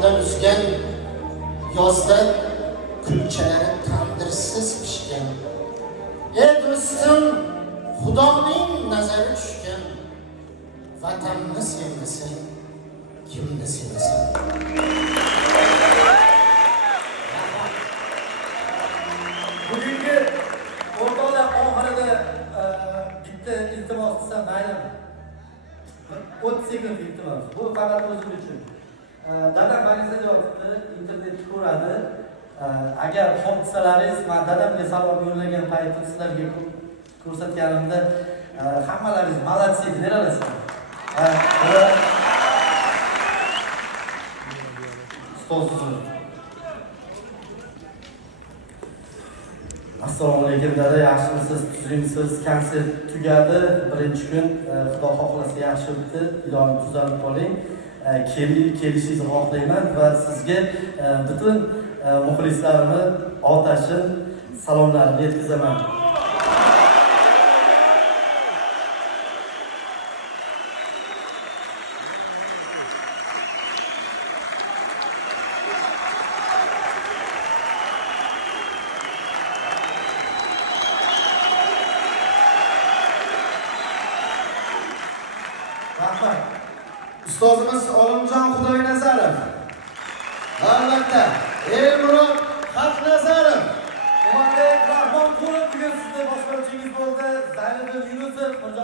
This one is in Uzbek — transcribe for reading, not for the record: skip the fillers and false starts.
yomg'irda uzgan, yozda kulchalari tandirsiz pishgan. Ey do'stim, Xudoning nazari tushgan. Vatanni sevmasang, kimni sevasan? Bugungi o'rtoqlar oxirida bitta iltimos qilsam maylimi? 30 sekund iltimos. Bu faqat o'zim uchun. Dadam magazin yozibdi, internetda ko'radi. Agar xohlasalaringiz, men dadamga savol yo'llagan paytim sizlarga ko'rsatganimda hammalaringiz молодцы deb olasizlar. Assalomu alaykum dada, yaxshimisiz, tuzimsiz? Konsert tugadi. Birinchi kun Xudo xohlasa yaxshi o'tdi. Ilohim tuzalib qoling. Kelishingizni xohlayman va sizga butun muxlislarimni otashin salomlarimni yetkazaman. Rahmat. Ustozimiz Olimjon Xudoynazarov. Albatta, Elmurod Xatnazarov. Rahmonqulov bugun sizning boshqaruvchingiz bo'ldi. Zaynul Yunusov